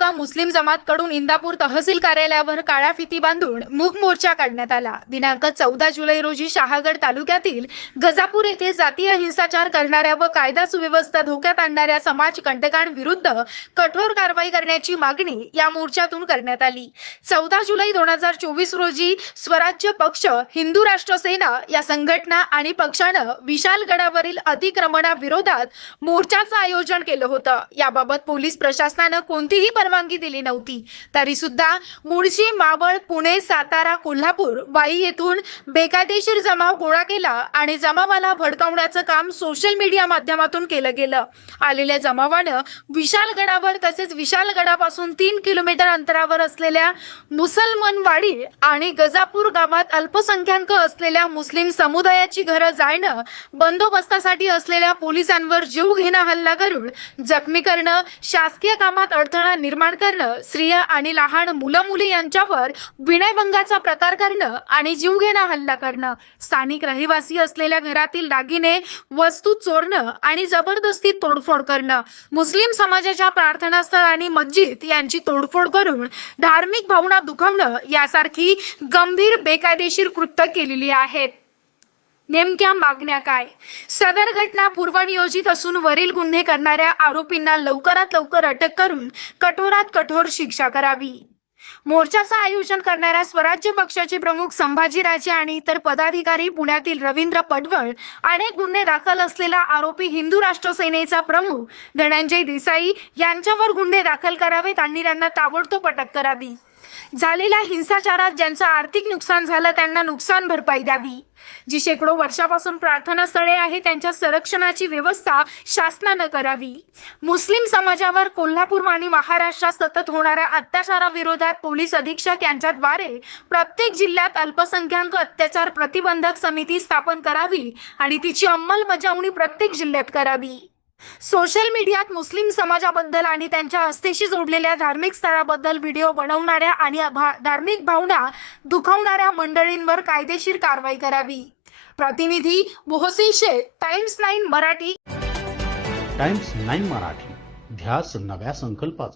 तालुका मुस्लिम जमात कडून इंदापूर तहसील कार्यालयावर काळ्या फिती बांधून मूक मोर्चा काढण्यात आला. दिनांक चौदा जुलै रोजी शहागड तालुक्यातील गजापूर येथे जातीय हिंसाचार करणाऱ्या व कायदा सुव्यवस्था धोक्यात आणणाऱ्या समाज कंटकांविरुद्ध कठोर कारवाई करण्याची मागणी या मोर्चातून करण्यात आली. चौदा जुलै दोन हजार चोवीस रोजी स्वराज्य पक्ष हिंदू राष्ट्र सेना या संघटना आणि पक्षानं विशालगडावरील अतिक्रमणाविरोधात मोर्चाचं आयोजन केलं होतं. याबाबत पोलीस प्रशासनानं कोणतीही परवानगी दिली नव्हती. तरी सुद्धा मुळशी मावळ पुणे सातारा कोल्हापूर वाई येथून बेकायदेशीर जमाव गोळा केला आणि जमावाला भडकावण्याचं काम सोशल मीडिया माध्यमातून केलं गेलं. आलेल्या जमावानं विशालगडावर तसेच विशालगडापासून तीन किलोमीटर अंतरावर असलेल्या मुसलमानवाडी आणि गजापूर गावात अल्पसंख्याक असलेल्या मुस्लिम समुदायाची घरं जाळणं बंदोबस्तासाठी असलेल्या पोलिसांवर जीव घेणं हल्ला करून जखमी करणं शासकीय कामात अडथळा निर्माण करणं स्त्रिया आणि लहान मुलं मुली यांच्यावर विनयभंगाचा प्रकार करणं आणि जीवघेणा हल्ला करणं. स्थानिक रहिवासी असलेल्या घरातील दागिने वस्तू चोरणं आणि जबरदस्ती तोडफोड करणं. मुस्लिम समाजाच्या प्रार्थनास्थळ आणि मस्जिद यांची तोडफोड करून धार्मिक भावना दुखवणं यासारखी गंभीर बेकायदेशीर कृत्य केलेली आहेत. नेमक्या मागण्या काय? सदर घटना पूर्वनियोजित असून वरील गुन्हे करणाऱ्या आरोपींना लवकरात लवकर अटक करून कठोरात कठोर शिक्षा करावी. मोर्चाचं आयोजन करणाऱ्या स्वराज्य पक्षाचे प्रमुख संभाजीराजे आणि इतर पदाधिकारी पुण्यातील रवींद्र पडवळ अनेक गुन्हे दाखल असलेला आरोपी हिंदू राष्ट्र सेनेचा प्रमुख धनंजय देसाई यांच्यावर गुन्हे दाखल करावेत आणि त्यांना ताबडतोब अटक करावी. झालेल्या हिंसाचारात ज्यांचं आर्थिक नुकसान झालं त्यांना नुकसान भरपाई द्यावी. जी शेकडो वर्षापासून प्रार्थना स्थळे आहे त्यांच्या संरक्षणाची व्यवस्था शासनानं करावी. मुस्लिम समाजावर कोल्हापूर आणि महाराष्ट्रात सतत होणाऱ्या अत्याचाराविरोधात पोलीस अधीक्षक यांच्याद्वारे प्रत्येक जिल्ह्यात अल्पसंख्याक अत्याचार प्रतिबंधक समिती स्थापन करावी आणि तिची अंमलबजावणी प्रत्येक जिल्ह्यात करावी. सोशल मीडियात मुस्लिम समाजाबद्दल आणि त्यांच्या आस्थेशी जोडलेल्या धार्मिक स्थळाबद्दल व्हिडिओ बनवणाऱ्या आणि धार्मिक भावना दुखावणाऱ्या मंडळींवर कायदेशीर कारवाई करावी. प्रतिनिधी Mohsin Shaikh times nine Marathi. Times nine Marathi ध्यास नव्या संकल्पाचा.